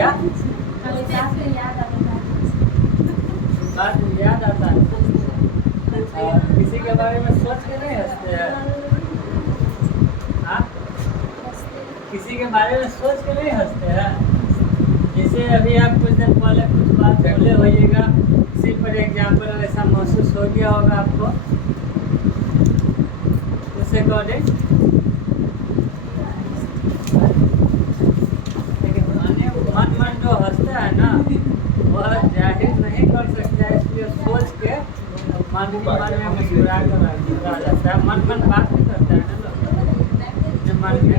क्या बात याद आता है किसी के बारे में सोच के नहीं हंसते हैं? हाँ, किसी के बारे में सोच के नहीं हंसते हैं? जैसे अभी आप कुछ दिन पहले कुछ बात बोले होइएगा, इसी पर एग्जाम्पल ऐसा महसूस हो गया होगा आपको उस अकॉर्डिंग। लेकिन मन जो हंसता है ना वह जाहिर नहीं कर सकता है, इसलिए सोच के मन में मुस्कुरा कर आ जाता है। मन बात नहीं करता है ना लोग मन में।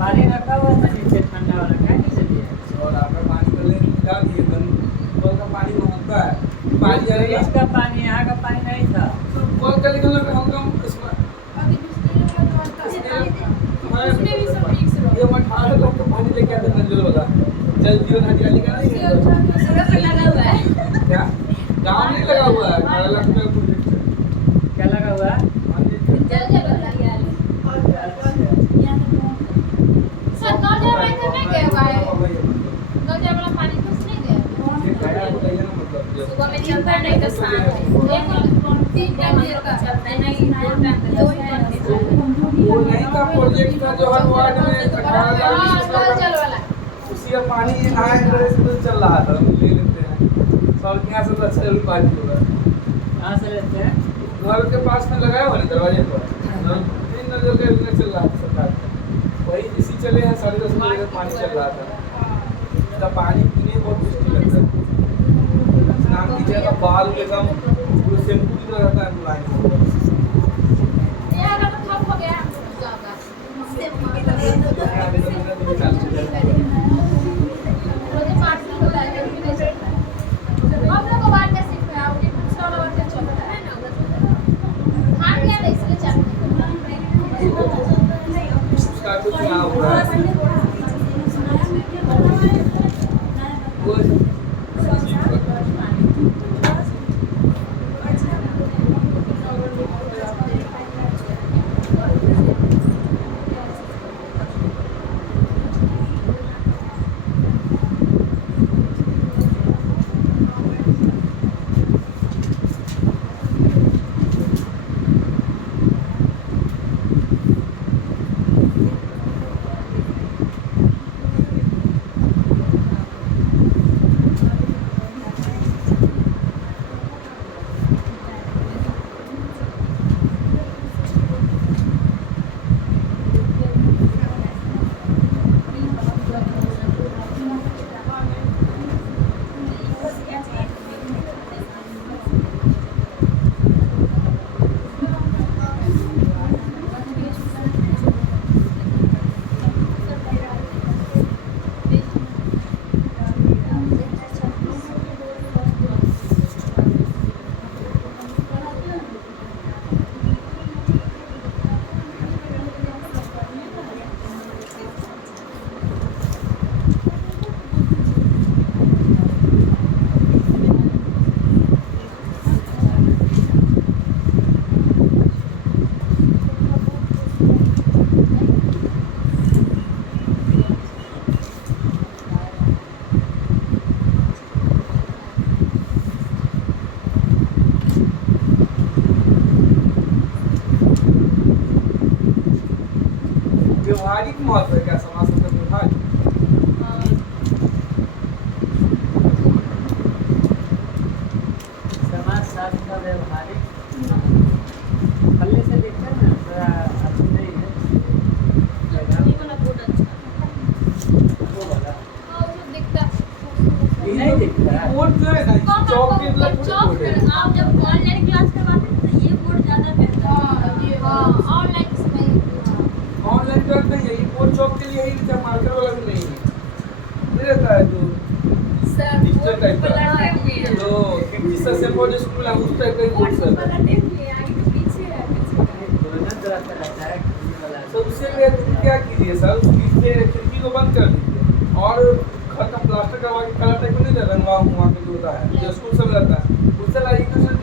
पानी रखा हुआ था नीचे ठंडा वाला, क्या नीचे दिया और आपका पानी पहले डाल दिए, कल का पानी महंगा है। पानी इसका पानी यहाँ का पानी नहीं था तो कल का निकल हम इसमें ये 18 लाख का पानी लेके आते नजर वाला जल जीवन हरियाली का नहीं लगा हुआ है क्या गाँव नहीं लगा हुआ है 18 लाख रुपए प्रोजेक्ट है। क्या लगा हुआ है? जल जल हरियाली सर नौजर में तो नहीं गया हुआ है, नौजर वाला पानी तो नहीं गया। सुबह में चलता है नहीं तो शाम में, देखो 3 टाइम का चलता है, नहीं 2 टाइम का वो नहीं था प्रोजेक्ट था जो हर वार्ड में 18,000 जल वाला उसी का पानी नया तरह से तो चल रहा था, हम ले लेते हैं सब यहाँ से अच्छा जरूर पानी होगा। कहाँ से लेते हैं? घर के पास में लगाया हुआ ना दरवाजे पर 3 नजर का योजना चल रहा था सरकार का, वही इसी चले हैं 10:30 बजे तक पानी चल रहा था। इसका पानी पीने बहुत मुश्किल लगता है, स्नान कीजिएगा बाल एकदम पूरे शैम्पू की तरह रहता है मुलायम। उसका कुछ ना हुआ व्यवहारिक महत्व है क्या समाज का व्यवहार समाज शास्त्र का व्यवहारिक पल्ले से देखते हैं ना थोड़ा अच्छी नहीं है। वो वाला ये नहीं दिखता है। बोर्ड जो है ना चौक के मतलब बोर्ड है। आप जब ऑनलाइन क्लास करवाते हैं तो ये बोर्ड ज्यादा बेहतर है। ऑनलाइन समय ऑनलाइन क्लास नहीं है, ये बोर्ड चौक के लिए ही क्या मार्कर वाला भी नहीं है, ये रहता है जो डिजिटल टाइप का जो जिससे सिंपल स्कूल है उस टाइप का बोर्ड सर सबसे पहले क्या कीजिए सर, उसकी खिड़की को बंद कर दीजिए और घर का प्लास्टर करवा के कलर टाइप नहीं रंगवा हुआ के जो होता है जो स्कूल सब रहता है उससे लाइट का सर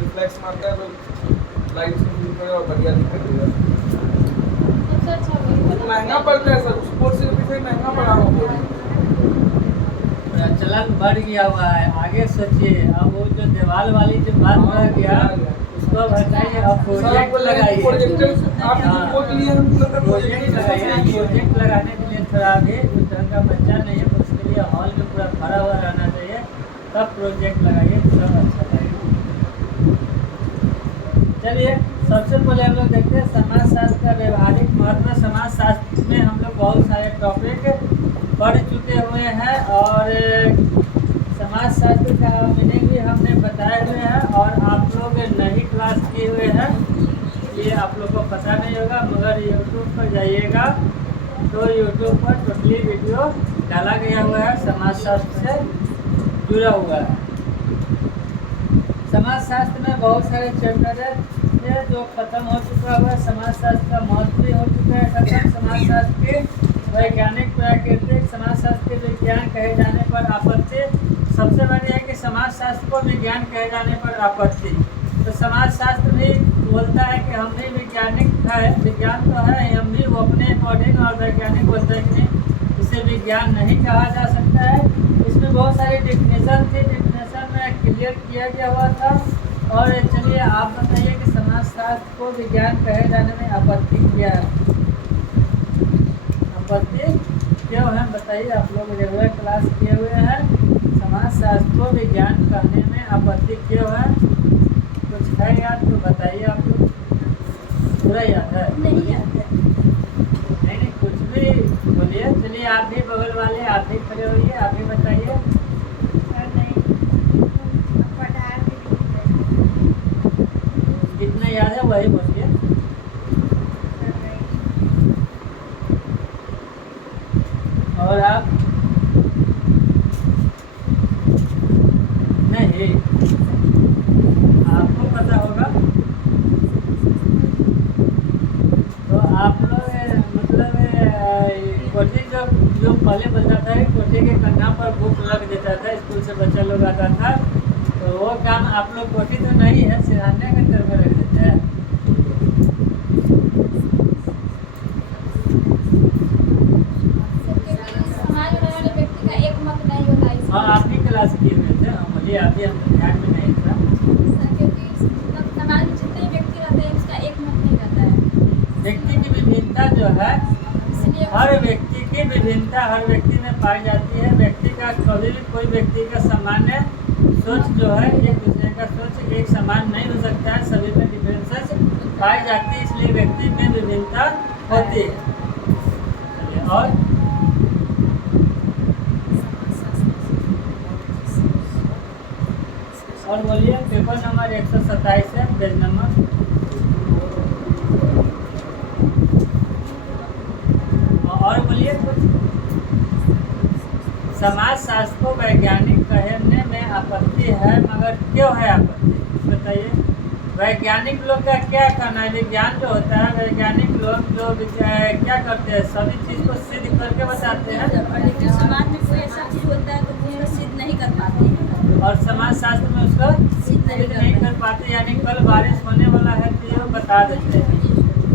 रिफ्लेक्स मारता है तो लाइट से और बढ़िया दिखाई देगा। सबसे अच्छा वही वाला। महंगा पड़ता है सर, स्पोर्ट्स से भी फिर महंगा पड़ा हुआ है। प्रचलन बढ़ गया हुआ है। आगे सोचिए, अब वो जो दीवार वाली जो बात रह गया उसको अब हटाइए, अब प्रोजेक्ट लगाइए। प्रोजेक्टर आप हाँ। बोल लिए हम मतलब प्रोजेक्ट लगाइए। प्रोजेक्ट लगाने के लिए थोड़ा भी उस ढंग का बच्चा नहीं है, तो उसके लिए हॉल में पूरा भरा हुआ रहना चाहिए, तब प्रोजेक्ट लगाइए, तब अच्छा लगेगा। चलिए, सबसे पहले हम लोग देखते हैं समाजशास्त्र का व्यवहारिक महत्व। समाजशास्त्र में हम लोग बहुत सारे टॉपिक पढ़ चुके हुए हैं और समाजशास्त्र का मीनिंग भी हमने बताए हुए हैं, और आप लोग नई क्लास किए हुए हैं, ये आप लोग को पता नहीं होगा, मगर यूट्यूब पर जाइएगा तो यूट्यूब पर टोटली वीडियो डाला गया हुआ है, समाजशास्त्र से जुड़ा हुआ है। समाजशास्त्र में बहुत सारे चैप्टर है जो खत्म हो चुका हुआ है। समाजशास्त्र का महत्व भी हो चुका है खत्म। समाजशास्त्र के वैज्ञानिक प्राकृतिक समाजशास्त्र के विज्ञान कहे जाने पर आपत्ति। सबसे बड़ी है कि समाजशास्त्र को विज्ञान कहे जाने पर आपत्ति। तो समाजशास्त्र भी बोलता है कि हम भी वैज्ञानिक है, विज्ञान तो है हम भी, वो अपने अकॉर्डिंग, और वैज्ञानिक बोलता है कि नहीं, इसे विज्ञान नहीं कहा जा सकता है। इसमें बहुत सारी डिफिनेशन थी, डिफिनेशन में क्लियर किया गया हुआ था। और चलिए आप बताइए कि समाजशास्त्र को विज्ञान कहे जाने में आपत्ति क्या है? आपत्ति क्यों है बताइए? आप लोग रेगुलर क्लास किए हुए हैं, समाजशास्त्र को विज्ञान कहने में आपत्ति क्यों है? कुछ है याद तो बताइए। आप लोग पूरा याद है? नहीं याद है। नहीं, कुछ भी बोलिए। चलिए आप भी बगल वाले, आप भी खड़े होइए, आप भी बताइए। कितना याद है वही बोलिए। और आप? नहीं, आपको पता होगा। तो आप लोग मतलब कोठी जो पहले बचता था, कोठी के कंधा पर बुक लग देता था, स्कूल से बच्चा लोग आता था, तो वो काम आप लोग कोठी तो नहीं है, सिरहाने के तरफ रख देते हैं। समाज में रहने वाले व्यक्ति का एक मत नहीं होता है। हाँ, आप ही क्लास किए हुए थे, मुझे आप ही, हम ध्यान में नहीं था। क्योंकि समाज में जितने व्यक्ति रहते हैं उसका एक मत नहीं रहता है। व्यक्ति की विभिन्नता जो है, इसलिए हर व्यक्ति की विभिन्नता हर व्यक्ति में पाई जाती है। व्यक्ति का कभी भी कोई व्यक्ति का सामान्य सोच जो है, एक दूसरे का सोच एक समान नहीं हो सकता है, सभी में डिफरेंसेस पाई जाती है, इसलिए व्यक्ति में विभिन्नता होती है। चलिए, और बोलिए। पेपर नंबर 127 है, पेज नंबर। और बोलिए कुछ। समाजशास्त्र को वैज्ञानिक कहने में आपत्ति है, मगर क्यों है आपत्ति बताइए? वैज्ञानिक लोग का क्या कहना है? विज्ञान जो होता है, वैज्ञानिक लोग जो क्या करते हैं, सभी चीज़ को सिद्ध करके बताते हैं, लेकिन समाज में कोई ऐसा चीज होता है तो उसको सिद्ध नहीं कर पाते हैं। और समाजशास्त्र में उसको सिद्ध नहीं कर पाते। यानी कल बारिश होने वाला है तो ये बता देते हैं,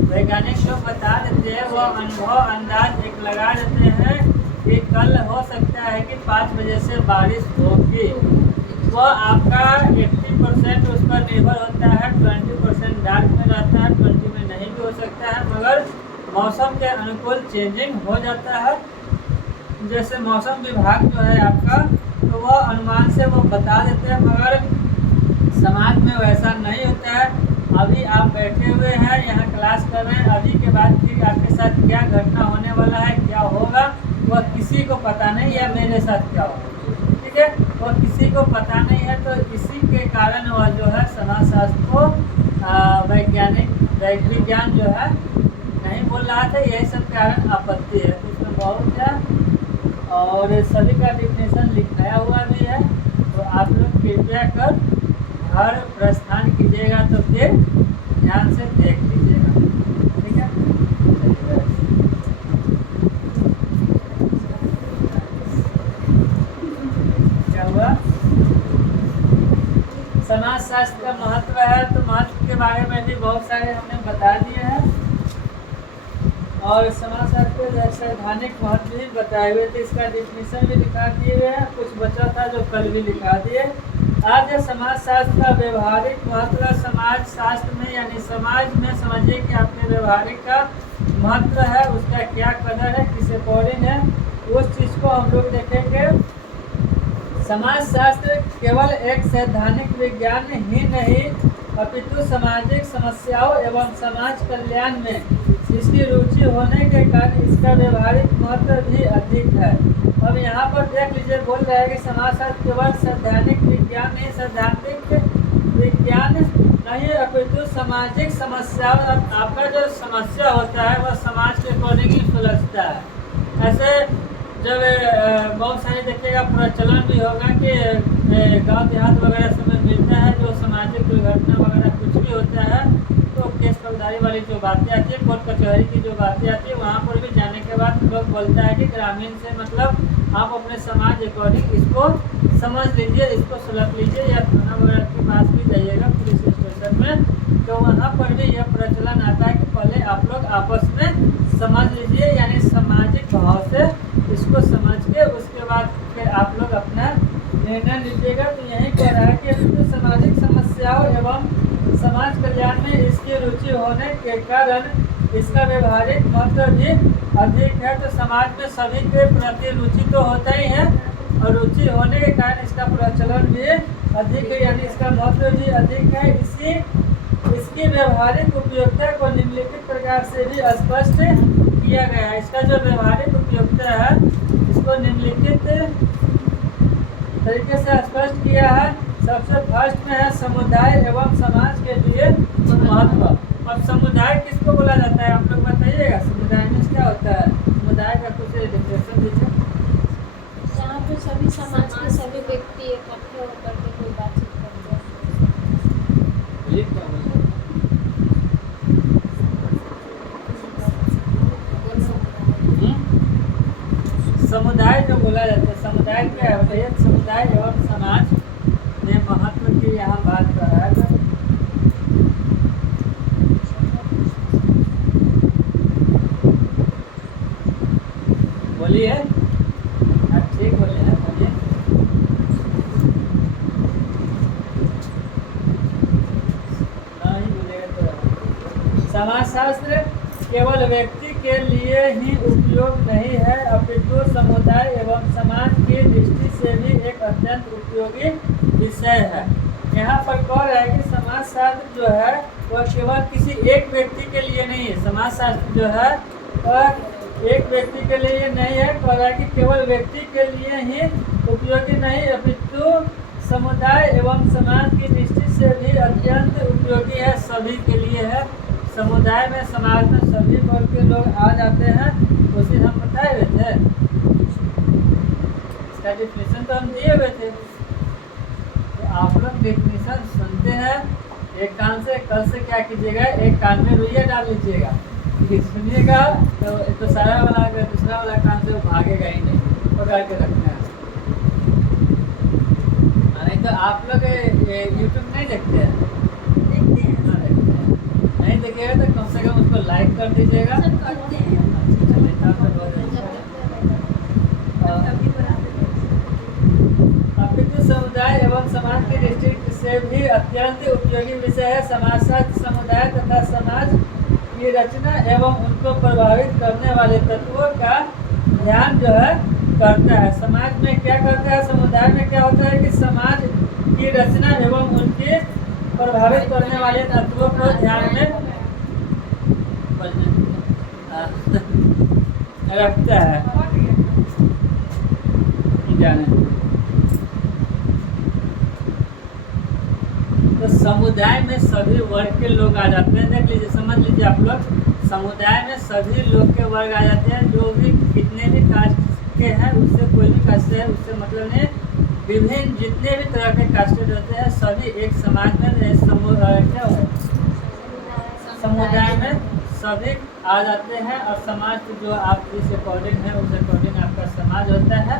वैज्ञानिक लोग बता देते हैं, वो अनुभव अंदाज एक लगा देते हैं कि कल हो सकता है कि 5 बजे से बारिश होगी। वो आपका 80% उस पर निर्भर होता है, 20% डार्क में रहता है, 20 में नहीं भी हो सकता है, मगर मौसम के अनुकूल चेंजिंग हो जाता है। जैसे मौसम विभाग जो है आपका, तो वह अनुमान से वो बता देते हैं, मगर समाज में वैसा नहीं होता है। अभी आप बैठे हुए हैं, यहाँ क्लास कर रहे हैं, अभी के बाद फिर आपके साथ क्या घटना होने वाला है, क्या होगा, वह किसी को पता नहीं, या मेरे साथ क्या होगा, ठीक है, वो किसी को पता नहीं है। तो इसी के कारण वह जो है समाजशास्त्र को वैज्ञानिक विज्ञान जो है नहीं बोल रहा था, यही सब कारण आपत्ति है। तो इसमें बहुत है और सभी का डिफिनेशन लिखाया हुआ भी है, तो आप लोग कृपया कर घर प्रस्थान कीजिएगा तो फिर ध्यान से देख लीजिएगा, ठीक है। क्या हुआ? समाजशास्त्र का महत्व है, तो महत्व के बारे में भी बहुत सारे हमने बता दिए हैं। और समाजशास्त्र के सैद्धांतिक महत्व भी बताए हुए थे, इसका डिफिनीशन भी लिखा दिए हुए हैं, कुछ बचा था जो कल भी लिखा दिए। आज है समाजशास्त्र का व्यवहारिक महत्व। समाज शास्त्र में यानी समाज में समझिए कि आपके व्यवहारिक का महत्व है, उसका क्या कदर है, किस अकॉर्डिंग है, उस चीज़ को हम लोग देखेंगे। समाजशास्त्र केवल एक सैद्धांतिक विज्ञान ही नहीं अपितु सामाजिक समस्याओं एवं समाज कल्याण में इसकी रुचि होने के कारण इसका व्यवहारिक महत्व भी अधिक है। अब यहाँ पर देख लीजिए, बोल रहा है कि समाजशास्त्र केवल सैद्धांतिक विज्ञान नहीं, सैद्धांतिक विज्ञान नहीं अपितु सामाजिक समस्याओं, आपका जो समस्या होता है वह समाज के अकॉर्डिंग ही सुलझता है। ऐसे जब बहुत सारे देखिएगा प्रचलन भी होगा कि गांव देहात वगैरह सब में मिलता है, जो सामाजिक दुर्घटना वगैरह कुछ भी होता है तो केस फौजदारी वाली जो बातें आती है, कोर्ट कचहरी की जो बातें आती है, वहाँ पर भी जाने के बाद लोग बोलता है कि ग्रामीण से मतलब आप अपने समाज अकॉर्डिंग इसको समझ लीजिए, इसको सुलझ लीजिए, या थाना वगैरह के पास भी जाइएगा पुलिस स्टेशन में, तो वहाँ पर भी यह प्रचलन आता है कि पहले आप लोग आपस में समझ लीजिए, यानी सामाजिक भाव से इसको समझ के उसके बाद फिर आप लोग अपना निर्णय लीजिएगा। तो यही कह रहा है कि तो सामाजिक समस्याओं एवं समाज कल्याण में इसकी रुचि होने के कारण इसका व्यवहारिक महत्व भी अधिक है। तो समाज में सभी के प्रति रुचि तो होता ही है, और रुचि होने के कारण इसका प्रचलन भी अधिक है, यानी इसका महत्व भी अधिक है। इसकी व्यवहारिक उपयोगिता को निम्नलिखित प्रकार से भी स्पष्ट किया गया है। इसका जो व्यवहारिक उपयोगिता है इसको निम्नलिखित तरीके से स्पष्ट किया है। सबसे फर्स्ट में है समुदाय एवं समाज के लिए महत्व। अब समुदाय किसको बोला जाता है आप लोग बताइएगा, समुदाय में क्या होता है? समुदाय का कुछ डिफिनेशन दीजिए। जहाँ पे सभी समाज के सभी व्यक्ति इकट्ठे होकर के कोई बातचीत करते हैं। ये क्या बोल रहे हैं? समुदाय जो बोला जाता है, समुदाय क्या है बताइए? समुदाय एवं समाज में महत्व की यहाँ बात कर रहा है। बोलिए, ठीक बोलिए, बोलिए। नहीं बोलेगा तो समाजशास्त्र केवल व्यक्ति के लिए ही उपयोग नहीं है अपितु समुदाय एवं समाज की दृष्टि से भी एक अत्यंत उपयोगी विषय है। यहाँ पर कह रहा है कि समाजशास्त्र जो है वह केवल किसी एक व्यक्ति के लिए नहीं है। समाजशास्त्र जो है वह एक व्यक्ति के लिए नहीं है, कह रहा है कि केवल व्यक्ति के लिए ही उपयोगी नहीं अपितु समुदाय एवं समाज की दृष्टि से भी अत्यंत उपयोगी है, सभी के लिए है। समुदाय में समाज में सभी वर्ग के लोग आ जाते हैं, उसी हम बताए हुए थे, इसका डिफिनेशन तो हम दिए हुए थे। तो आप लोग डिफिनेशन सुनते हैं एक कान से, कल से क्या कीजिएगा, एक कान में रुइया डाल लीजिएगा, सुनिएगा तो सारा वाला दूसरा वाला कान से भागेगा ही नहीं, पकड़ के रखना है। नहीं तो आप लोग यूट्यूब नहीं देखते हैं? नहीं देखिएगा तो कम से कम उसको लाइक कर दीजिएगा। अपितु समुदाय एवं समाज की दृष्टि से भी अत्यंत उपयोगी विषय है। समाजशास्त्र समुदाय तथा समाज की रचना एवं उनको प्रभावित करने वाले तत्वों का ध्यान जो है करता है। समाज में क्या करता है, समुदाय में क्या होता है कि समाज की रचना एवं उनके प्रभावित करने वाले तत्वों को ध्यान में रखता है। जाने तो समुदाय में सभी वर्ग के लोग आ जाते हैं। देख लीजिए, समझ लीजिए आप लोग, समुदाय में सभी लोग के वर्ग आ जाते हैं, जो भी कितने भी कास्ट के हैं, उससे कोई भी कास्ट है उससे मतलब नहीं, विभिन्न जितने भी तरह के कास्टेड होते हैं सभी एक समाज में क्या हो समुदाय में सभी आ जाते हैं। और समाज जो आप जिस अकॉर्डिंग है उस अकॉर्डिंग आपका समाज होता है।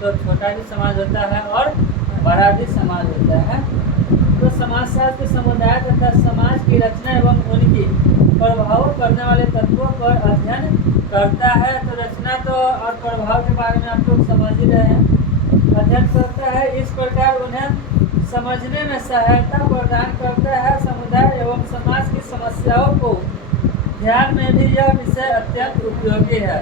तो छोटा भी समाज होता है और बड़ा भी समाज होता है। तो समाजशास्त्र समुदाय तथा समाज की रचना एवं उनकी प्रभाव करने वाले तत्वों पर अध्ययन करता है। तो रचना तो और प्रभाव के बारे में आप लोग समझ ही रहे हैं। अध्ययन करता है, इस प्रकार उन्हें समझने में सहायता प्रदान करता है। समुदाय एवं समाज की समस्याओं को ध्यान में भी यह विषय अत्यंत उपयोगी है।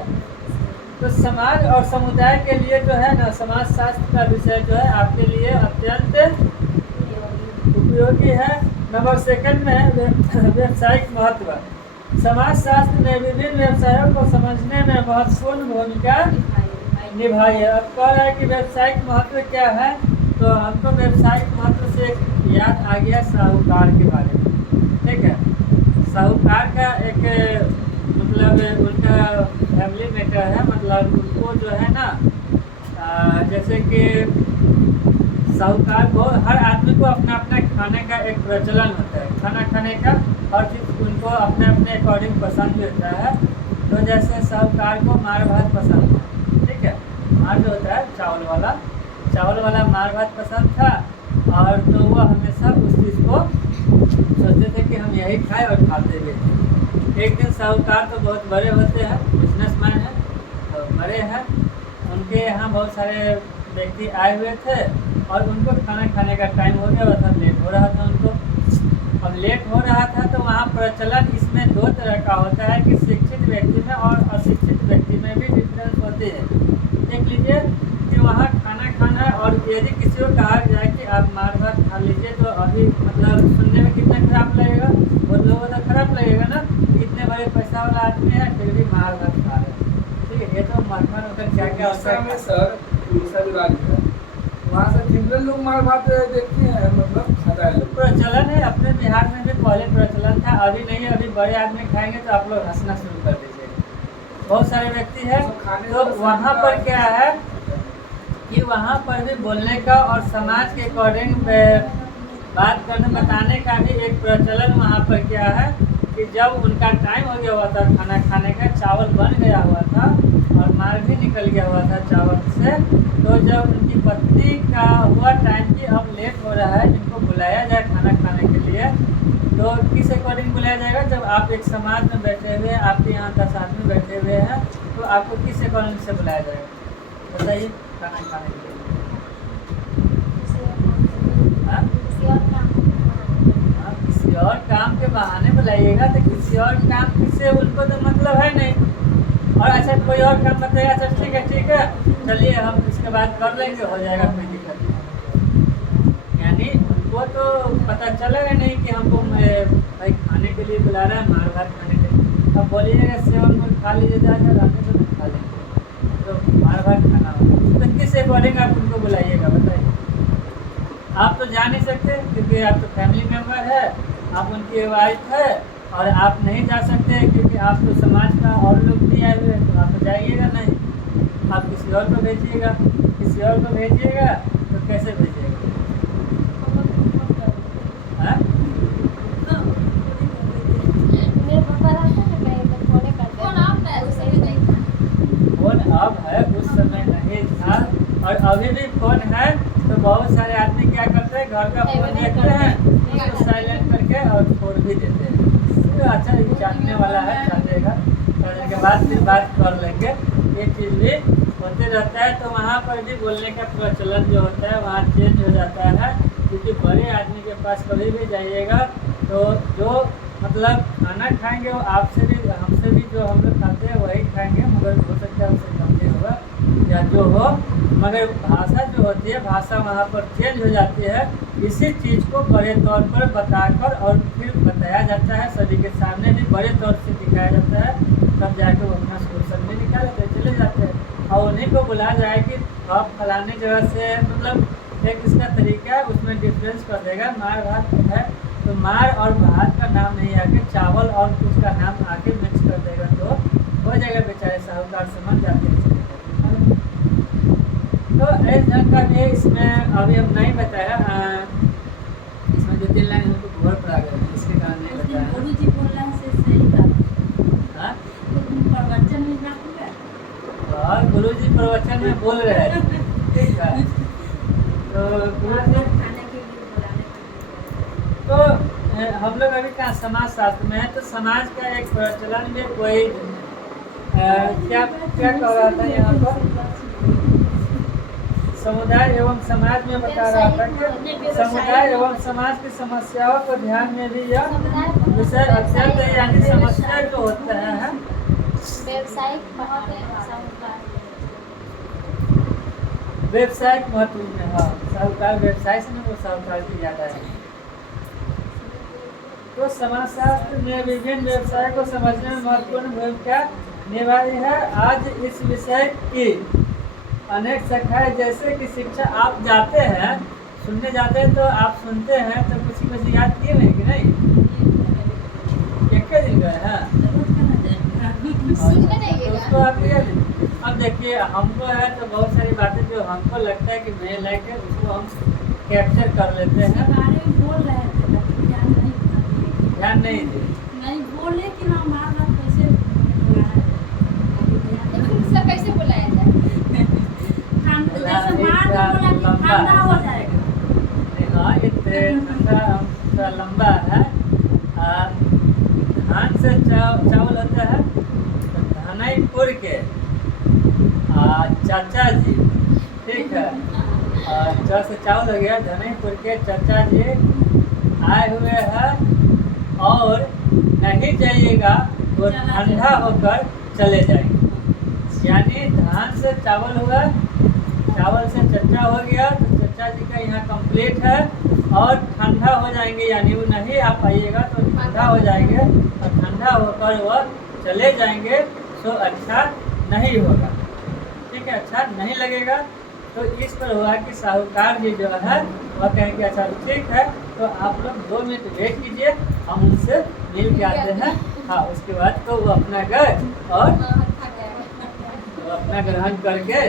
तो समाज और समुदाय के लिए जो है ना, समाज शास्त्र का विषय जो है आपके लिए अत्यंत उपयोगी है। नंबर 2 में है व्यवसायिक महत्व। समाज शास्त्र ने विभिन्न व्यवसायों को समझने में महत्वपूर्ण भूमिका निभाई है। अब कह रहा है कि व्यवसायिक महत्व क्या है, तो हमको व्यवसायिक महत्व से याद आ गया साहूकार के बारे में। ठीक है, साहूकार का एक मतलब उनका फैमिली मैटर है, मतलब उनको जो है ना जैसे कि साहूकार को हर आदमी को अपना अपना खाने का एक प्रचलन होता है। खाना खाने का हर चीज़ उनको अपने अपने अकॉर्डिंग पसंद भी होता है। तो जैसे साहूकार को मार भात पसंद था। ठीक है, मार जो होता है चावल वाला मार भात पसंद था। और तो वो हमेशा उस चीज़ को सोचते थे कि हम यही खाएं और खाते भी थे। एक दिन साहूकार तो बहुत बड़े होते हैं, बिजनेसमैन हैं, तो बड़े हैं। उनके यहाँ बहुत सारे व्यक्ति आए हुए थे और उनको खाना खाने का टाइम हो गया था, लेट हो रहा था उनको। अब लेट हो रहा था तो वहाँ प्रचलन इसमें 2 तरह का होता है कि शिक्षित व्यक्ति में और अशिक्षित व्यक्ति में भी डिफरेंस होती है। देख लीजिए कि वहाँ खाना खाना है और यदि किसी को कहा जाए कि आप मार भात खा लीजिए, तो अभी मतलब सुनने में कितना खराब लगेगा, बहुत लोगों को तो खराब लगेगा ना, इतने बड़े पैसा वाला आदमी है फिर भी मार भात खा रहे हैं। ठीक है, ये तो मरना होकर क्या क्या होता है सर, उड़ीसा जो राज्य है वहाँ से जनरल लोग मार भात देखते हैं, मतलब खाता है लोग। प्रचलन है, अपने बिहार में भी पहले प्रचलन था, अभी नहीं है। अभी बड़े आदमी खाएंगे तो आप लोग हंसना शुरू कर दीजिएगा। बहुत सारे व्यक्ति हैं, तो वहाँ पर क्या है कि वहाँ पर भी बोलने का और समाज के अकॉर्डिंग बात करने बताने का भी एक प्रचलन वहाँ पर क्या है कि जब उनका टाइम हो गया हुआ था खाना खाने का, चावल बन गया हुआ था और मार भी निकल गया हुआ था चावल से, तो जब उनकी पत्नी का हुआ टाइम कि अब लेट हो रहा है, इनको बुलाया जाए खाना खाने के लिए, तो किस अकॉर्डिंग बुलाया जाएगा? जब आप एक समाज में बैठे हुए हैं, आपके यहाँ 10 आदमी बैठे हुए हैं, तो आपको किस अकॉर्डिंग से बुलाया जाएगा बताइए खाना खाने के लिए? किसी और काम के बहाने बुलाइएगा, तो किसी और काम से उनको तो मतलब है नहीं। और अच्छा कोई और काम बताइए, अच्छा ठीक है चलिए हम इसके बाद कर लेंगे, हो जाएगा, कोई दिक्कत नहीं। यानी उनको तो पता चलेगा नहीं कि हमको भाई खाने के लिए बुला रहा है, मार भात खाने के लिए। अब बोलिएगा सेवन में खा लीजिए, ज़्यादा रहने तो नहीं खा लेंगे, तो मार भात खाना होगा, तो किस अकॉर्डिंग आप उनको बुलाइएगा बताइए? आप तो जा नहीं सकते क्योंकि आप तो फैमिली मेम्बर है, आप उनकी वाइफ है, और आप नहीं जा सकते क्योंकि आप तो समाज का और लोग भी आए हुए हैं, तो आप तो जाइएगा नहीं। आप किसी और को भेजिएगा, तो कैसे भेजिएगा? हाँ? फोन अब है, उस समय नहीं था, और अभी भी फोन है। तो बहुत सारे आदमी क्या करते हैं, घर का फोन देखते हैं, उसको साइलेंट करके और छोड़ भी देते हैं। तो अच्छा जानने वाला है, चलेगा, चलने के बाद फिर बात कर लेंगे। ये चीज़ भी होते रहता है। तो वहाँ पर भी बोलने का प्रचलन जो होता है वहाँ चेंज हो जाता है, क्योंकि बड़े आदमी के पास कभी भी जाइएगा तो जो मतलब खाना खाएंगे वो आपसे भी हमसे भी जो हम लोग खाते हैं वही खाएंगे, मगर हो सकता है उससे कम नहीं होगा या जो हो, मगर भाषा जो होती है भाषा वहाँ पर चेंज हो जाती है। इसी चीज़ को बड़े तौर पर बताकर और फिर बताया जाता है, सभी के सामने भी बड़े तौर से दिखाया जाता है, तब जाकर वो अपना सोल्यूशन भी निकालते चले जाते हैं। और उन्हीं को बुलाया जाए कि आप फलाने जगह से, मतलब एक इसका तरीका है, उसमें डिफरेंस कर देगा। मार भात है तो मार और भात का नाम नहीं आके चावल और कुछ का नाम आके मिक्स कर देगा, तो हो जाएगा, बेचारे साहूकार समझ जाते हैं। तो इस ढंग का भी इसमें अभी हम नहीं बताया, इसमें 2-3 लाइन हमको घोर पर आ गए, इसके कारण नहीं बताया। गुरु जी बोल रहे हैं से सही बात। हाँ, प्रवचन में ना हुआ, और गुरु जी प्रवचन में बोल रहे हैं, ठीक है। तो गुरु जी खाने के लिए बुलाने के लिए। तो हम लोग अभी कहाँ समाज शास्त्र में है, तो समाज का एक प्रचलन में कोई क्या क्या कह रहा था यहाँ पर, समुदाय एवं समाज में बता रहा था कि समुदाय एवं समाज की समस्याओं को ध्यान में भी यह विषय अत्यंत, यानी समस्या जो होता है व्यवसायिक महत्व है साहूकार। व्यवसायिक महत्व में, हाँ साहूकार व्यवसाय से ना वो साहूकार की ज्यादा है। तो समाजशास्त्र में विभिन्न व्यवसाय को समझने में महत्वपूर्ण भूमिका निभाई है। आज इस विषय की अनेक शाखाएं, जैसे कि शिक्षा, आप जाते हैं सुनने जाते हैं तो आप सुनते हैं तो कुछ कुछ याद किए नहीं कि नहीं, एक दिन गए हैं सुनने नहीं तो गया। उसको आप याद। अब देखिए हमको है तो बहुत सारी बातें जो हमको लगता है कि मैं लेके उसको हम कैप्चर कर लेते हैं, बारे में बोल रहे थे लेकिन ध्यान नहीं था। ध्यान नहीं दे। नहीं बोले कि हमारा बात कैसे बोला है। लेकिन सब कैसे बुलाया जाए? जैसे मार के बोला कि ठंडा हो जाएगा। हाँ ये ठंडा थोड़ा लंबा है। धान से चावल होता है तो धनईपुर के चाचा जी, ठीक है, च से चावल हो गया, धनईपुर के चाचा जी आए हुए हैं और नहीं जाइएगा वो ठंडा होकर चले जाएंगे। यानी धान से चावल हुआ, चावल से चचा हो गया, तो चचा जी का यहाँ कंप्लीट है और ठंडा हो जाएंगे, यानी वो नहीं आ पाइएगा तो ठंडा हो जाएंगे और ठंडा होकर वह चले जाएंगे, तो अच्छा नहीं होगा, ठीक है, अच्छा नहीं लगेगा। तो इस पर हुआ कि साहूकार जी जो है वह कहेंगे अच्छा ठीक है तो आप लोग 2 मिनट वेट कीजिए, हम उनसे मिल के आते हैं। हाँ उसके बाद तो वो अपना गए और वो अपना ग्रहण करके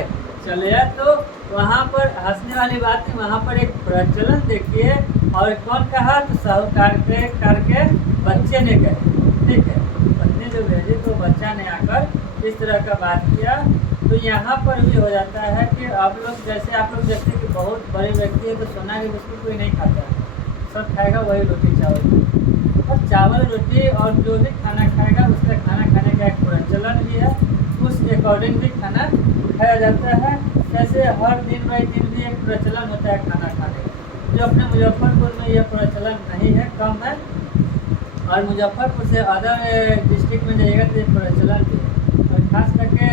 चले आए। तो वहाँ पर हंसने वाली बात है, वहाँ पर एक प्रचलन देखिए, और कौन कहा तो साहूकार के बच्चे ने कहे, ठीक है, पत्नी जो भेजी तो बच्चा ने आकर इस तरह का बात किया। तो यहाँ पर भी हो जाता है कि आप लोग जैसे आप लोग देखते हैं कि बहुत बड़े व्यक्ति है तो सोना की बिस्कुट कोई नहीं खाता है, सब खाएगा वही रोटी चावल, और चावल रोटी और जो भी खाना खाएगा उसका खाना खाने का एक प्रचलन भी है, उस अकॉर्डिंग भी खाना खाया जाता है। जैसे हर दिन बाई दिन भी एक प्रचलन होता है खाना खाने का, जो अपने मुजफ्फरपुर में यह प्रचलन नहीं है, कम है, और मुजफ्फरपुर से अदर डिस्ट्रिक्ट में जाइएगा तो ये प्रचलन भी है। और खास करके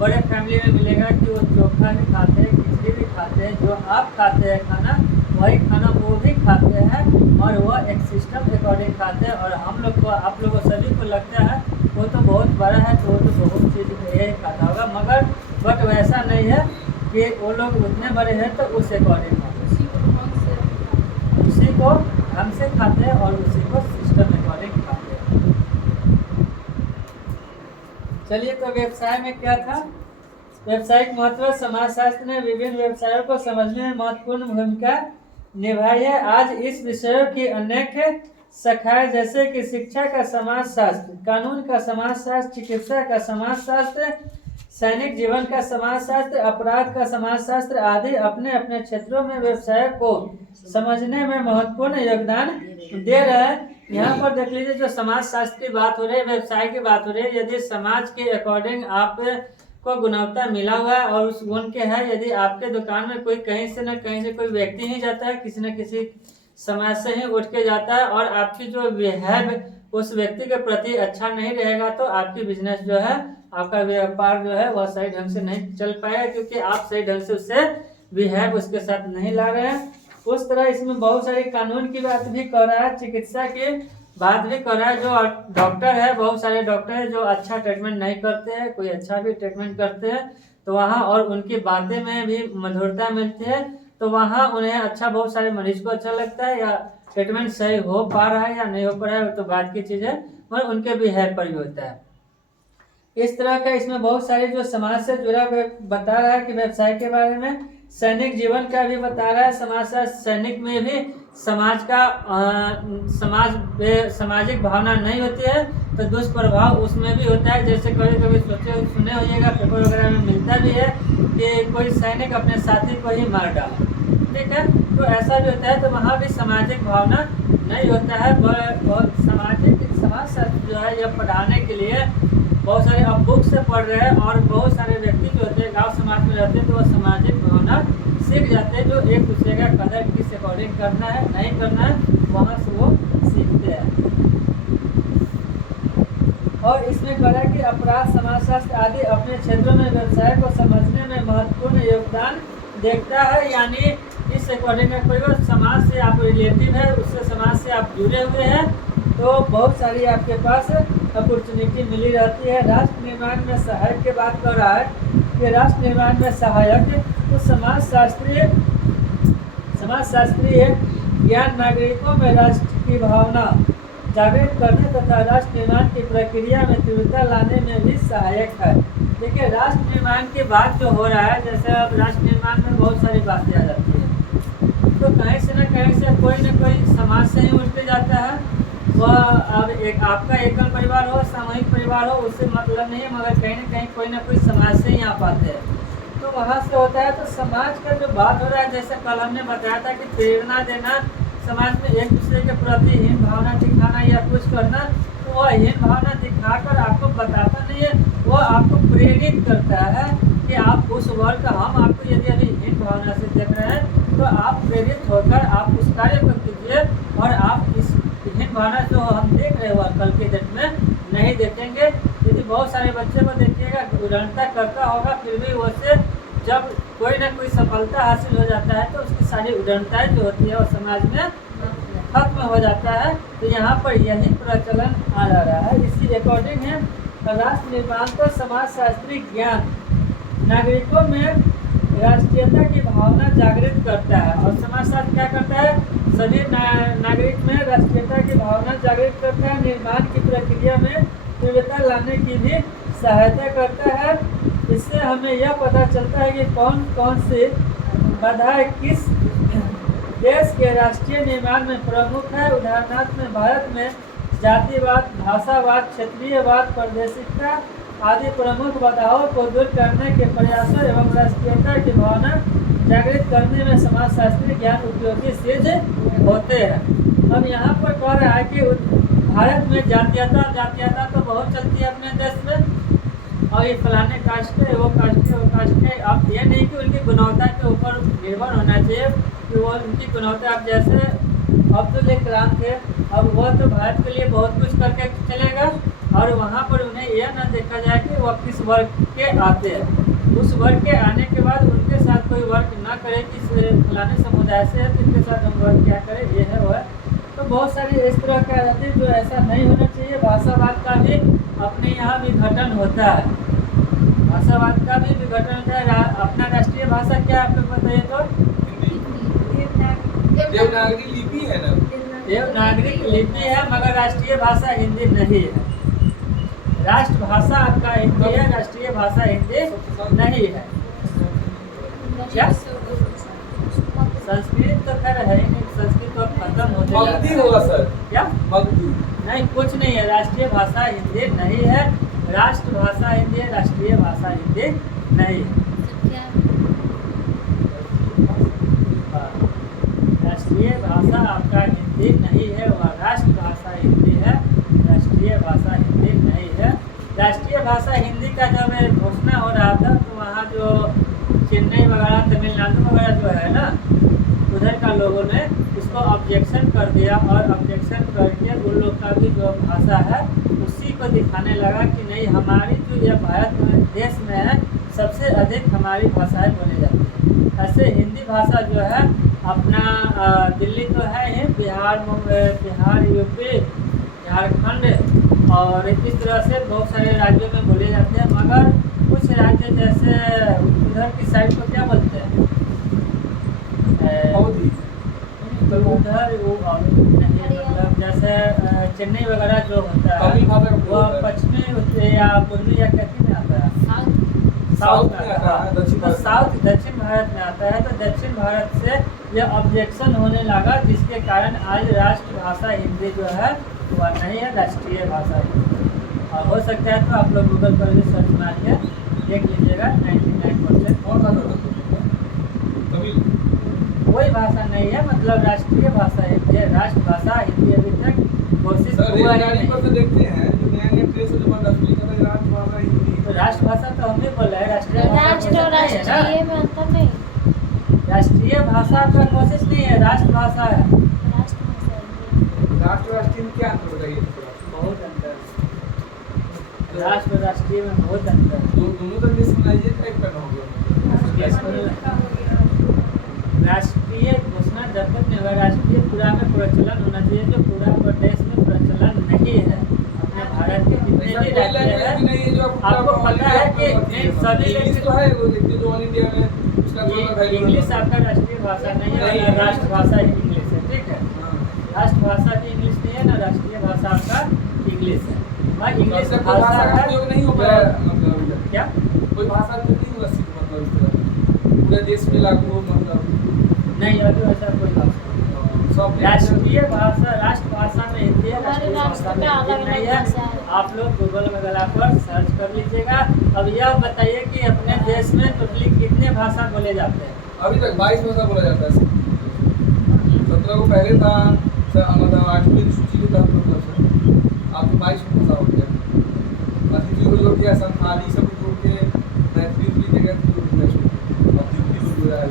बड़े फैमिली में मिलेगा कि वो चोखा भी खाते हैं, खिचड़ी भी खाते हैं, जो आप खाते हैं खाना वही खाना वो भी खाते हैं, और वह एक सिस्टम अकॉर्डिंग खाते हैं। और हम लोग को, आप लोगों सभी को लगता है वो तो बहुत बड़ा है तो वो तो बहुत चीज़ ये खाता होगा, मगर बट वैसा नहीं है कि वो लोग उतने बड़े हैं तो उस अकॉर्डिंग उसी को ढंग से खाते हैं और उसी को सिस्टम अकॉर्डिंग खाते हैं। चलिए तो व्यवसाय में क्या था, व्यवसायिक महत्व, समाजशास्त्र ने विभिन्न व्यवसायों को समझने में महत्वपूर्ण भूमिका निभाई है। आज इस विषयों की अनेक शाखाएं जैसे कि शिक्षा का समाजशास्त्र, कानून का समाजशास्त्र, चिकित्सा का समाजशास्त्र, सैनिक जीवन का समाजशास्त्र, अपराध का समाजशास्त्र आदि अपने अपने क्षेत्रों में व्यवसाय को समझने में महत्वपूर्ण योगदान दे रहे हैं। यहाँ पर देख लीजिए, जो समाजशास्त्र की बात हो रही है, व्यवसाय की बात हो रही है, यदि समाज के अकॉर्डिंग आप को गुणवत्ता मिला हुआ है और उस गुण के है, यदि आपके दुकान में कोई कहीं से न कहीं से कोई व्यक्ति ही जाता है, किसी न किसी समाज से ही उठ के जाता है, और आपकी जो बिहेव उस व्यक्ति के प्रति अच्छा नहीं रहेगा तो आपकी बिजनेस जो है, आपका व्यापार जो है वह सही ढंग से नहीं चल पाएगा, क्योंकि आप सही ढंग से उससे बिहेव उसके साथ नहीं ला रहे हैं। उस तरह इसमें बहुत सारी कानून की बात भी कर रहा है, चिकित्सा की बात भी कर रहा है। जो डॉक्टर है, बहुत सारे डॉक्टर है जो अच्छा ट्रीटमेंट नहीं करते हैं, कोई अच्छा भी ट्रीटमेंट करते हैं तो वहाँ, और उनकी बातें में भी मधुरता मिलती है, तो वहाँ उन्हें अच्छा, बहुत सारे मरीज को अच्छा लगता है, या ट्रीटमेंट सही हो पा रहा है या नहीं हो पा रहा है तो बात की चीज़ है, और उनके बिहेव पर भी होता है। इस तरह का इसमें बहुत सारे जो समाज से जुड़ा बता रहा है कि व्यवसाय के बारे में, सैनिक जीवन का भी बता रहा है समाजशास्त्र। सैनिक में भी समाज का सामाजिक भावना नहीं होती है तो दुष्प्रभाव उसमें भी होता है। जैसे कभी कभी सुने होइएगा, पेपर वगैरह में मिलता भी है कि कोई सैनिक अपने साथी को ही मार डाला, ठीक है, तो ऐसा भी होता है तो वहाँ भी सामाजिक भावना नहीं होता है। बहुत समाज शास्त्र जो है यह पढ़ाने के लिए बहुत सारे अब बुक से पढ़ रहे हैं और बहुत सारे व्यक्ति जो होते हैं गांव समाज में रहते हैं तो वो सामाजिक भावना सीख जाते हैं, जो एक दूसरे का कदर किस अकॉर्डिंग करना है नहीं करना है वहाँ से वो सीखते हैं। और इसमें कहा कि अपराध समाजशास्त्र आदि अपने क्षेत्रों में व्यवसाय को समझने में महत्वपूर्ण योगदान देखता है। यानी इस अकॉर्डिंग कोई समाज से आप रिलेटिव है, उससे समाज से आप जुड़े हुए हैं तो बहुत सारी आपके पास अपॉर्चुनिटी मिली रहती है। राष्ट्र निर्माण में सहायक की बात कर रहा है कि राष्ट्र निर्माण में सहायक तो समाज शास्त्रीय ज्ञान नागरिकों में राष्ट्र की भावना जागृत करने तथा राष्ट्र निर्माण की प्रक्रिया में तीव्रता लाने में भी सहायक है। देखिए राष्ट्र निर्माण की बात जो हो रहा है, जैसे अब राष्ट्र निर्माण में बहुत सारी बातें आ जाती हैं तो कहीं से न कोई समाज से ही उठ के जाता है। वह अब एक आपका एकल परिवार हो सामूहिक परिवार हो उससे मतलब नहीं है, मगर कहीं न कहीं कोई ना कोई समाज से ही आ पाते हैं तो वहाँ से होता है। तो समाज का जो बात हो रहा है, जैसे कल हमने बताया था कि प्रेरणा देना, समाज में एक दूसरे के प्रति हीन भावना दिखाना या कुछ करना, तो वह हीन भावना दिखाकर आपको बताता नहीं है, वह आपको प्रेरित करता है कि आप उस वर्ग का हम आपको यदि अभी हीन भावना से देख रहे हैं तो आप प्रेरित होकर आप उस कार्य को कीजिए और आप इस हीन भावना जो हम देख रहे हो कल के डेट में नहीं देखेंगे। यदि बहुत सारे बच्चे को देखिएगा उड़नता करता होगा फिर भी उससे जब कोई ना कोई सफलता हासिल हो जाता है तो उसकी सारी उड़नताएँ जो होती है वो समाज में खत्म हो जाता है। तो यहाँ पर यही प्रचलन आ जा रहा है। इसी अकॉर्डिंग है राष्ट्र निर्माण को समाज शास्त्रीय ज्ञान नागरिकों में राष्ट्रीयता की भावना जागृत करता है। और समाजशास्त्र क्या करता है, सभी नागरिक में राष्ट्रीयता की भावना जागृत करता है, निर्माण की प्रक्रिया में तीव्रता लाने की भी सहायता करता है। इससे हमें यह पता चलता है कि कौन कौन सी बाधाएं किस देश के राष्ट्रीय निर्माण में प्रमुख है। उदाहरणार्थ में भारत में जातिवाद, भाषावाद, क्षेत्रीयवाद, प्रादेशिकता आदि प्रमुख बाधाओं को दूर करने के प्रयासों एवं राष्ट्रीयता की भावना जागृत करने में समाजशास्त्री ज्ञान उपयोगी सिद्ध होते हैं। अब यहाँ पर कह रहा है कि भारत में जातीयता तो बहुत चलती है अपने देश में और ये फलाने कास्ट के वो कास्ट के। अब ये नहीं कि उनकी गुणवत्ता के ऊपर निर्भर होना चाहिए कि वो उनकी गुणवत्ता, अब जैसे अब्दुल कलाम थे, अब वो तो भारत के लिए बहुत कुछ करके चलेगा और वहाँ पर उन्हें यह ना देखा जाए कि वह किस वर्ग के आते हैं। उस वर्ग के आने के बाद उनके साथ कोई वर्ग ना करे कि फलाने समुदाय से है तो इनके साथ हम वर्ग क्या करें, ये है वो है। तो बहुत सारी इस तरह का रहती है जो ऐसा नहीं होना चाहिए। भाषावाद का भी अपने यहाँ विघटन होता है, भाषावाद का भी विघटन होता है। अपना राष्ट्रीय भाषा क्या आपको बताइए तो देवनागरी लिपि है ना, देवनागरी लिपि है मगर राष्ट्रीय भाषा हिंदी नहीं है। राष्ट्रभाषा आपका हिंदी है, राष्ट्रीय भाषा हिंदी नहीं है। क्या संस्कृत तो खैर है नहीं, संस्कृत तो खत्म होते मगधी होगा सर, क्या मगधी नहीं, कुछ नहीं है। राष्ट्रीय भाषा हिंदी नहीं है, राष्ट्रभाषा हिंदी है, राष्ट्रीय भाषा हिंदी नहीं है। राष्ट्रीय भाषा आपका हिंदी नहीं है, वह राष्ट्रभाषा हिंदी है, राष्ट्रीय भाषा हिंदी नहीं है। राष्ट्रीय भाषा हिंदी का जब घोषणा हो रहा था तो वहाँ जो चेन्नई वगैरह तमिलनाडु वगैरह जो है ना, उधर का लोगों ने इसको ऑब्जेक्शन कर दिया और ऑब्जेक्शन करके उन लोग का भी जो भाषा है उसी को दिखाने लगा कि नहीं, हमारी जो यह भारत में देश में है सबसे अधिक हमारी भाषाएं बोली जाती है। ऐसे हिंदी भाषा जो है अपना दिल्ली तो है ही, बिहार यूपी झारखंड और इस तरह से बहुत सारे राज्यों में बोले जाते हैं। मगर कुछ राज्य जैसे उधर की साइड को क्या बोलते हैं, उधर वो मतलब जैसे चेन्नई वगैरह जो होता है वो पश्चिमी या पूर्वी या कैसे में आता है, साउथ में आता है। तो साउथ दक्षिण भारत में आता है। तो दक्षिण भारत से यह ऑब्जेक्शन होने लगा जिसके कारण आज राष्ट्रभाषा हिंदी जो है वह नहीं है, राष्ट्रीय भाषा हिंदी। और हो सकता है तो आप लोग गूगल पर भी सर्च मारिए, देख लीजिएगा 99% कोई भाषा नहीं है, मतलब राष्ट्रीय भाषा हिंदी है, राष्ट्रभाषा हिंदी अभी तक घोषित सर हुआ ही रेलगाड़ी पर नहीं। तो देखते हैं जो नया ट्रेन से जो बंद लिखा था राष्ट्रभाषा हिंदी। तो राष्ट्रभाषा तो हम भी बोल रहे हैं, राष्ट्रीय भाषा राष्ट्र और घोषित नहीं है राष्ट्रीय ना। में अंतर नहीं। राष्ट्रीय भाषा का कोशिश नहीं है, राष्ट्रभाषा है। राष्ट्रभाषा है। राष्ट्र राष्ट्रीय में क्या अंतर बताइए थोड़ा। बहुत अंतर है, राष्ट्र और राष्ट्रीय में बहुत अंतर है। दोनों का मिस बनाइए टाइप करना होगा। राष्ट्रीय घोषणा जब तक नहीं होगा, राष्ट्रीय पूरा में प्रचलन होना चाहिए, जो पूरा प्रदेश में प्रचलन नहीं है। अपने भारत के जितने भी राज्य हैं, आपको पता है कि नहीं सभी इंग्लिश तो है वो देखिए जो ऑल इंडिया में उसका इंग्लिश आपका राष्ट्रीय भाषा नहीं है, और ना राष्ट्रभाषा ही इंग्लिश है, ठीक है। राष्ट्रभाषा भी इंग्लिश नहीं है, ना राष्ट्रीय भाषा आपका इंग्लिश है। वहाँ इंग्लिश भाषा का प्रयोग नहीं हो पाया मतलब क्या कोई भाषा तो नहीं हुआ सिर्फ मतलब इस तरह पूरे देश में लागू हो मतलब नहीं, अभी ऐसा कोई भाषा सब राष्ट्रीय भाषा राष्ट्रभाषा में हिंदी है, हमारे राष्ट्रीय भाषा राष्ट्र में में हिंदी नहीं अलग-अलग है। भाषा है। आप लोग गूगल में पर सर्च कर लीजिएगा। अब यह बताइए कि अपने देश में टोटली कितने भाषा बोले जाते हैं? अभी तक 22 भाषा बोला जाता है 17 को पहले था मतलब 8वीं की सूची के तहत मतलब सर अब तो 22 भाषा हो गया। मछली को जोड़ दिया, संथाली सब जोड़ के मैथिली की जगह जोड़ दिया इसको। अब हिंदी को जोड़ा है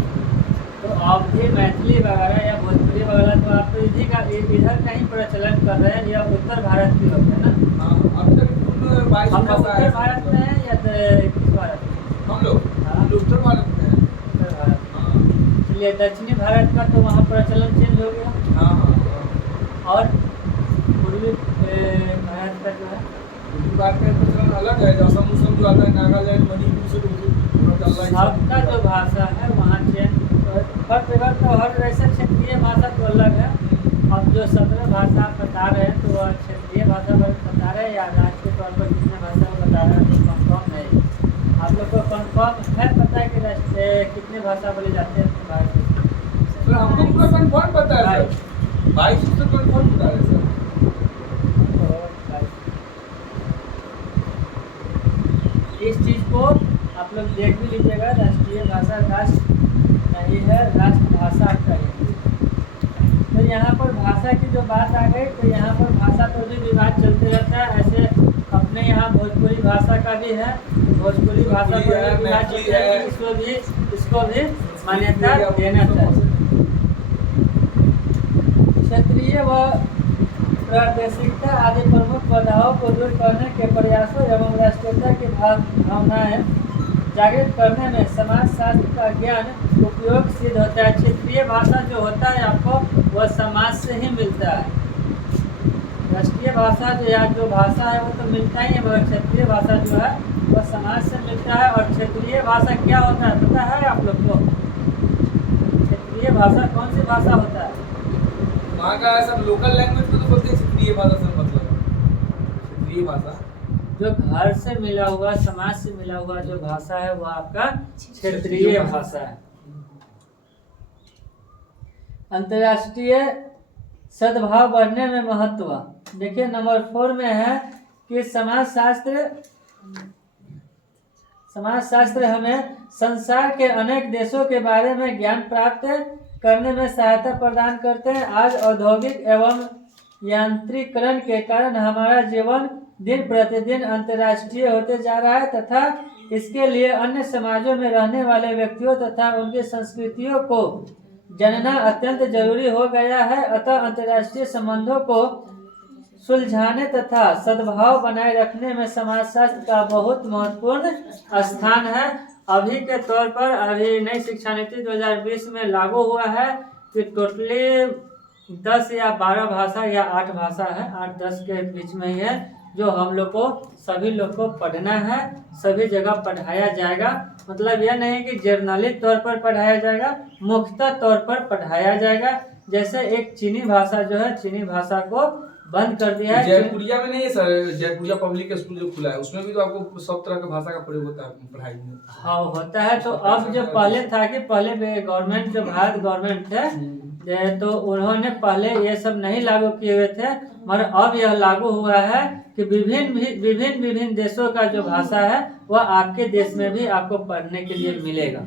तो आप भी मैथिली वगैरह या भोजपुरी वगैरह तो आप तो इधर कहीं प्रचलन कर रहे हैं, या उत्तर भारत की होते हैं ना। हाँ अभी तक कुल 22 हम लोग भाषा उत्तर है भारत में हैं या किस भारत में? हम लोग हाँ। उत्तर भारत में हैं। उत्तर भारत। हाँ इसलिए दक्षिणी भारत का तो वहाँ प्रचलन चेंज हो गया, हाँ हाँ और पूर्वी भारत का जो है उनकी बात का प्रचलन अलग है। असम उसम जो आता है नागालैंड मणिपुर से सबका जो भाषा है वहाँ चेंज, हर जगह तो हर वैसे क्षेत्रीय भाषा तो अलग है। अब जो 17 भाषा आप बता रहे हैं तो वह क्षेत्रीय भाषा बता रहे हैं या राज्य के तौर पर कितने भाषा बता रहे हैं, तो कंफर्म नहीं। आप लोग को कंफर्म है पता है कि राष्ट्रीय कितने भाषा बोले जाते हैं अपने भारत में? सर हमको पूरा कंफर्म पता है सर 22 तो कंफर्म बता रहे सर। इस चीज़ को आप लोग देख भी लीजिएगा, राष्ट्रीय भाषा राष्ट्र नहीं है, राष्ट्रभाषा का हिंदी। तो यहाँ पर भाषा की जो बात आ गई, तो यहाँ पर भाषा पर भी विवाद चलते रहता है। ऐसे अपने यहाँ भोजपुरी भाषा का भी है, भोजपुरी भाषा पर भी विवाद चलते हैं, इसको भी मान्यता देना चाहिए। क्षेत्रीय व प्रादेशिकता आदि प्रमुख बाधाओं को दूर करने के प्रयासों एवं राष्ट्रीयता की भावनाएं जागृत करने में समाज शास्त्र का ज्ञान उपयोग सिद्ध होता है। क्षेत्रीय भाषा जो होता है आपको वह समाज से ही मिलता है। राष्ट्रीय भाषा जो या जो भाषा है वो तो मिलता ही है, मगर क्षेत्रीय भाषा जो है वह समाज से मिलता है। और क्षेत्रीय भाषा क्या होता है पता है आप लोग को? क्षेत्रीय भाषा कौन सी भाषा होता है? वहाँ का सब लोकल लैंग्वेज को तो बोलते हैं क्षेत्रीय भाषा से मतलब क्षेत्रीय भाषा जो घर से मिला हुआ, समाज से मिला हुआ जो भाषा है वो आपका क्षेत्रीय भाषा है। अंतर्राष्ट्रीय सद्भाव बढ़ने में महत्व, देखिए नंबर 4 में है कि समाजशास्त्र हमें संसार के अनेक देशों के बारे में ज्ञान प्राप्त करने में सहायता प्रदान करते हैं। आज औद्योगिक एवं यांत्रिकरण के कारण हमारा जीवन दिन प्रतिदिन अंतर्राष्ट्रीय होते जा रहा है तथा इसके लिए अन्य समाजों में रहने वाले व्यक्तियों तथा उनकी संस्कृतियों को जानना अत्यंत जरूरी हो गया है। अतः अंतर्राष्ट्रीय संबंधों को सुलझाने तथा सद्भाव बनाए रखने में समाजशास्त्र का बहुत महत्वपूर्ण स्थान है। अभी के तौर पर अभी नई शिक्षा नीति 2020 में लागू हुआ है कि टोटली 10 या 12 भाषा या 8 भाषा है, 8-10 के बीच में ही है, जो हम लोग को सभी लोग को पढ़ना है, सभी जगह पढ़ाया जाएगा। मतलब यह नहीं कि जर्नली तौर पर पढ़ाया जाएगा, मुख्यतः तौर पर पढ़ाया जाएगा। जैसे एक चीनी भाषा जो है, चीनी भाषा को बंद कर दिया है। जयपुरिया में नहीं है सर, जयपुरिया पब्लिक स्कूल जो खुला है उसमें भी तो आपको सब तरह का भाषा का प्रयोग होता है पढ़ाई में। हाँ होता है। तो अब जो पहले था कि पहले गवर्नमेंट जो भारत गवर्नमेंट थे तो उन्होंने पहले ये सब नहीं लागू किए हुए थे, मगर अब यह लागू हुआ है कि विभिन्न देशों का जो भाषा है वह आपके देश में भी आपको पढ़ने के लिए मिलेगा।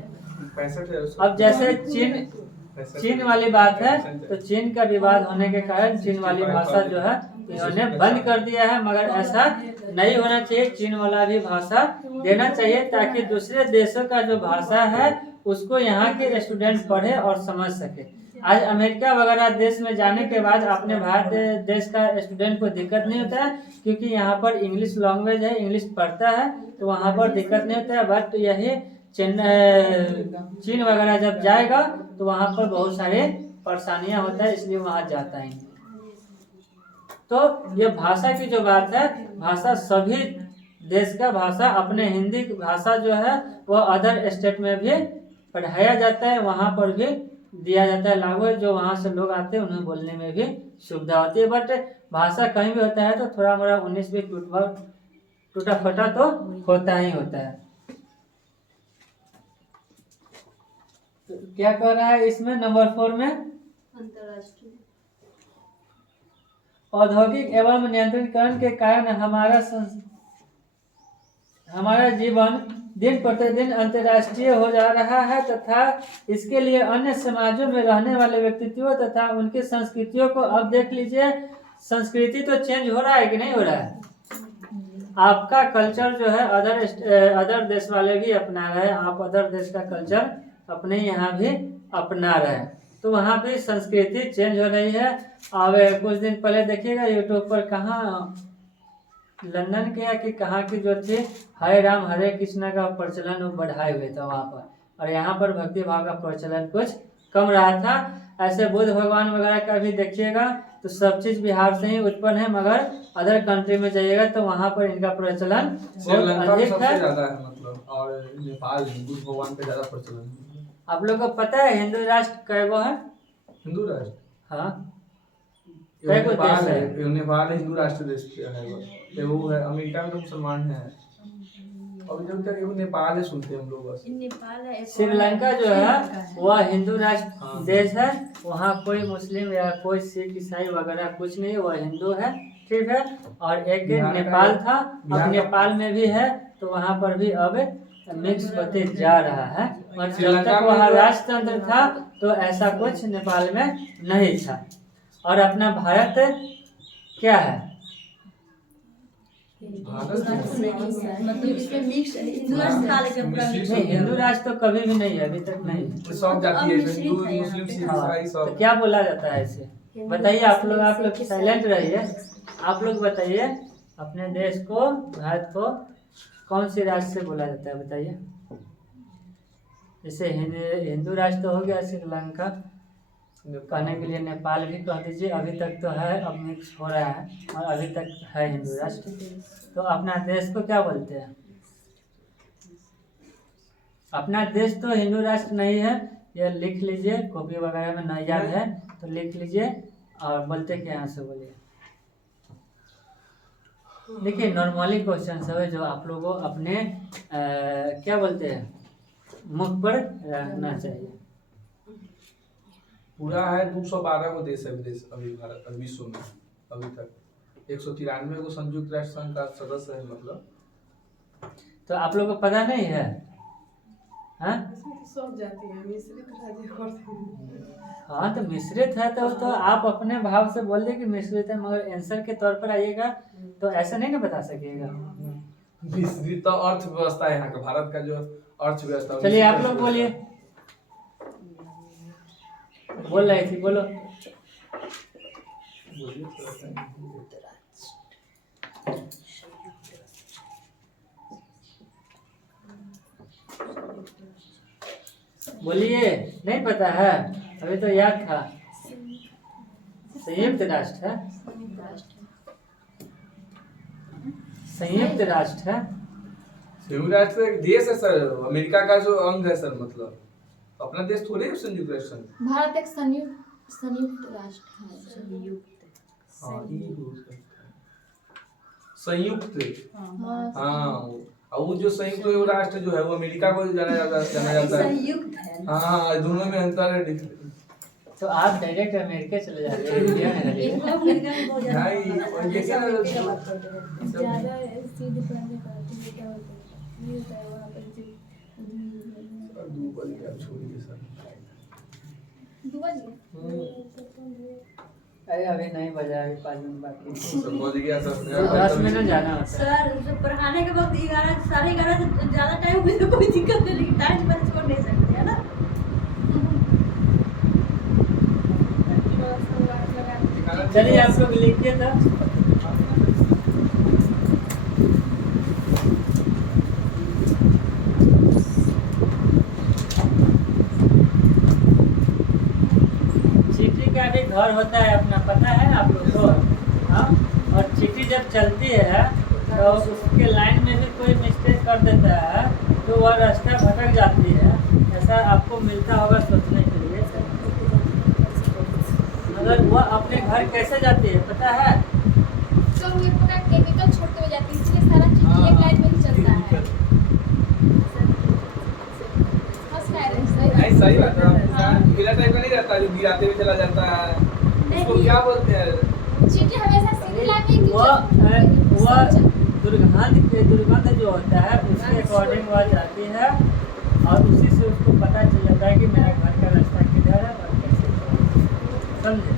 65 है। अब जैसे चीन वाली बात है, तो चीन का विवाद होने के कारण चीन वाली भाषा जो है इन्होंने बंद कर दिया है, मगर ऐसा नहीं होना चाहिए। चीन वाला भी भाषा देना चाहिए ताकि दूसरे देशों का जो भाषा है उसको यहाँ के स्टूडेंट पढ़े और समझ सके। आज अमेरिका वगैरह देश में जाने के बाद अपने भारत देश का स्टूडेंट को दिक्कत नहीं होता है, क्योंकि यहाँ पर इंग्लिश लैंग्वेज है, इंग्लिश पढ़ता है, तो वहाँ पर दिक्कत नहीं होता है। बट यही चीन वगैरह जब जाएगा तो वहाँ पर बहुत सारे परेशानियाँ होता है, इसलिए वहाँ जाता है। तो ये भाषा की जो बात है, भाषा सभी देश का भाषा, अपने हिंदी भाषा जो है वह अदर स्टेट में भी पढ़ाया जाता है, वहाँ पर भी दिया जाता है लागू, जो वहाँ से लोग आते हैं उन्हें बोलने में भी सुविधा होती है। बट भाषा कहीं भी होता है तो थोड़ा मोड़ा 19-20 टूटा फटा तो होता ही होता है। तो क्या कह रहा है इसमें नंबर 4 में, अंतर्राष्ट्रीय औद्योगिक एवं नियंत्रणकरण के कारण हमारा जीवन दिन प्रतिदिन अंतर्राष्ट्रीय हो जा रहा है तथा इसके लिए अन्य समाजों में रहने वाले व्यक्तित्वों तथा उनकी संस्कृतियों को, अब देख लीजिए संस्कृति तो चेंज हो रहा है कि नहीं हो रहा है। आपका कल्चर जो है अदर देश वाले भी अपना रहे, आप अदर देश का कल्चर अपने यहाँ भी अपना रहे, तो वहाँ भी संस्कृति चेंज हो रही है। अब कुछ दिन पहले देखिएगा यूट्यूब पर कहाँ लंदन के या कि कहाँ की जो थी हरे राम हरे कृष्णा का प्रचलन वो बढ़ाए हुए था वहाँ पर, और यहाँ पर भक्ति भाव का प्रचलन कुछ कम रहा था। ऐसे बुद्ध भगवान वगैरह का भी देखिएगा तो सब चीज बिहार से ही उत्पन्न है, मगर अदर कंट्री में जाइएगा तो वहाँ पर इनका प्रचलन बहुत अधिक है। मतलब और नेपाल बुद्ध भगवान का ज्यादा प्रचलन है। आप लोग को पता है हिंदू राष्ट्र कैगो है? हिंदू राष्ट्र, हाँ नेपाल है, नेपाल हिंदू राष्ट्र देश है, वो है। अमेरिका में तो मुसलमान है, और जब तक वो नेपाल है सुनते हम लोग बस। नेपाल है, श्रीलंका जो है वह हिंदू राष्ट्र देश है, वहाँ कोई मुस्लिम या कोई सिख ईसाई वगैरह कुछ नहीं, वह हिंदू है, ठीक है। और एक नेपाल था, अब नेपाल में भी है, तो वहाँ पर भी अब मिक्स होते जा रहा है। और जब तक वहाँ राजतंत्र था तो ऐसा कुछ नेपाल में नहीं था। और अपना भारत क्या है? मतलब इसमें मिक्स हिंदू राष्ट्र काले के पूरा नहीं, हिंदू राष्ट्र तो कभी भी नहीं है, अभी तक नहीं। सब जाति है, हिंदू मुस्लिम सिख ईसाई सब। तो क्या बोला जाता है इसे बताइए आप लोग साइलेंट रहिए। आप लोग बताइए अपने देश को, भारत को कौन सी राष्ट्र से बोला जाता है बताइए। जैसे हिंदू राष्ट्र हो गया श्रीलंका, कहने के लिए नेपाल भी कह दीजिए, अभी तक तो है, अब मिक्स हो रहा है और अभी तक है हिंदू राष्ट्र। तो अपना देश को क्या बोलते हैं? अपना देश तो हिंदू राष्ट्र नहीं है, ये लिख लीजिए, कॉपी वगैरह में नहीं याद है तो लिख लीजिए। और बोलते क्या यहाँ से बोलिए। देखिए नॉर्मली क्वेश्चन सब है जो आप लोगों को अपने क्या बोलते हैं मुख पर रखना चाहिए। पूरा है 212 को देश है विदेश अभी भारत विश्व में अभी तक 193 को संयुक्त राष्ट्र संघ का सदस्य है। मतलब तो आप लोग को पता नहीं है? हाँ सब जाती है मिश्रित राज्य। हाँ तो मिश्रित है तो आप अपने भाव से बोल दे कि मिश्रित है, मगर आंसर के तौर पर आइएगा तो ऐसा नहीं ना बता सकिएगा। मिश्रित तो अर्थव्यवस्था है यहाँ का, भारत का जो अर्थव्यवस्था। चलिए आप लोग बोलिए, बोल रही थी, बोलो। बोलिए, नहीं पता है अभी तो याद था। संयुक्त राष्ट्र है, संयुक्त राष्ट्र है। संयुक्त राष्ट्र एक देश है सर, अमेरिका का जो अंग है सर। मतलब अपना देश थोड़े है संयुक्त राष्ट्र संघ। भारत एक संयुक्त राष्ट्र है। संयुक्त हाँ और वो जो संयुक्त राष्ट्र जो है वो अमेरिका को जाना जाता है। संयुक्त है। हाँ दोनों में अंतर है। तो आप डायरेक्ट अमेरिका चले जा रहे हैं, इंडिया में रहिए। नहीं और जैसे ज़्यादा सीधे पढ़ने का क्या होता है ये होता है वहाँ पर छोड़िए सर। 2 बज गए। अरे अभी नहीं बजा, अभी 5 मिनट बाकी है। सब पहुंच गया सब 10 मिनट जाना होता है। सर जब पढ़ाने के वक्त 11 11:30 से ज़्यादा टाइम हुई तो कोई दिक्कत नहीं, लेकिन टाइम पर छोड़ नहीं सकते है ना। चलिए आप लोग लिखिए था। चींटी का भी घर होता है अपना, पता है आप लोग को? हाँ, और चींटी जब चलती है तो उसके लाइन में भी कोई मिस्टेक कर देता है तो वह रास्ता भटक जाती है। ऐसा आपको मिलता होगा सोचने के लिए। मगर वह अपने घर कैसे जाती है पता है? तो ये पूरा केमिकल छोड़ते हुए जाती है, इसलिए सारा चीज एक लाइन में ही चलता है। बस नहीं सही बात है। इंसान गीला टाइप का नहीं रहता जो गिराते हुए चला जाता है, उसको क्या बोलते हैं? चींटी हमेशा सीधी लाइन में ही वह दुर्गंध जो होता है उसके अकॉर्डिंग वह जाती है और उसी से उसको पता चल जाता है कि मेरा घर का रास्ता किधर है और कैसे समझे।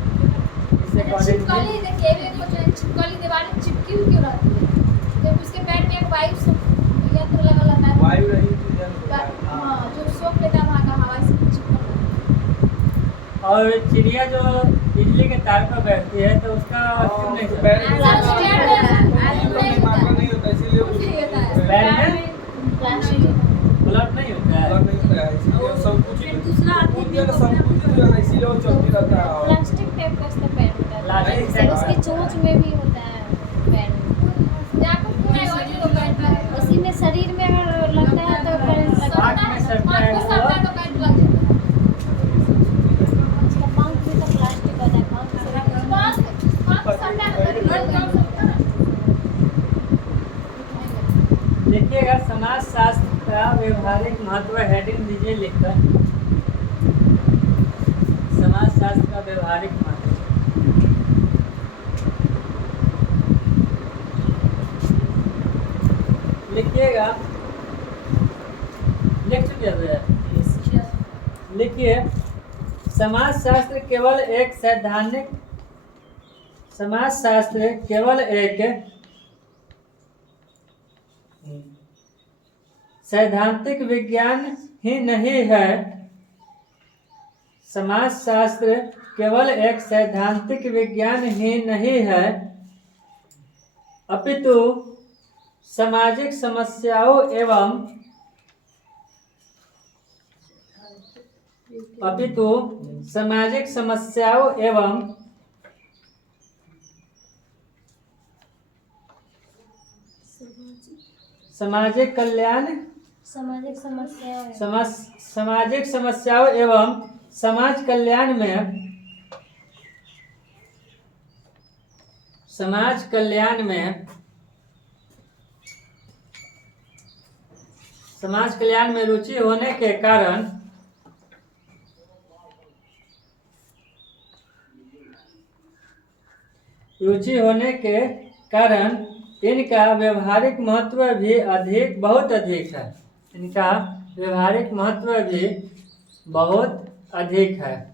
इससे अकॉर्डिंग छिपकली देखिए, एक कुछ छिपकली दीवार में चिपकी हुई क्यों रहती है? जब उसके पैर में एक वायु यंत्र लगा रहता है, वायु रही चीजें। हाँ, जो सोख लेता है वहाँ का हवा से चिपका रहता है। और चिड़िया जो बिजली के तार पर बैठती है तो उसका क्यों नहीं चलता? पैर नहीं होता इसीलिए वो पैर में ब्लड नहीं होता है। नहीं होता है, इसीलिए सब कुछ फिर दूसरा आदमी भी सब कुछ जो है इसीलिए वो चलती रहता है। और प्लास्टिक टाइप का इसका पैर होता है, प्लास्टिक टाइप उसकी चोंच में भी होता है पैर में। जाकर पूरा वही तो पैर है, उसी में शरीर में अगर लगता है तो पैर आँख में सटता है आपको सटता है तो पैर लग जाता है। उसका पंख भी तो प्लास्टिक होता है, पंख सटता है तो पैर लग जाता है। देखिएगा समाजशास्त्र का व्यवहारिक महत्व हेडिंग दीजिए लिखकर। समाजशास्त्र का व्यवहारिक महत्व लिखिएगा। लिख चुके हैं? लिखिए, समाजशास्त्र केवल एक सैद्धांतिक विज्ञान ही नहीं है। समाजशास्त्र केवल एक सैद्धांतिक विज्ञान ही नहीं है, अपितु सामाजिक समस्याओं एवं सामाजिक समस्याओं एवं समाज कल्याण में रुचि होने के कारण इनका व्यवहारिक महत्व भी बहुत अधिक है। इनका व्यवहारिक महत्व भी बहुत अधिक है।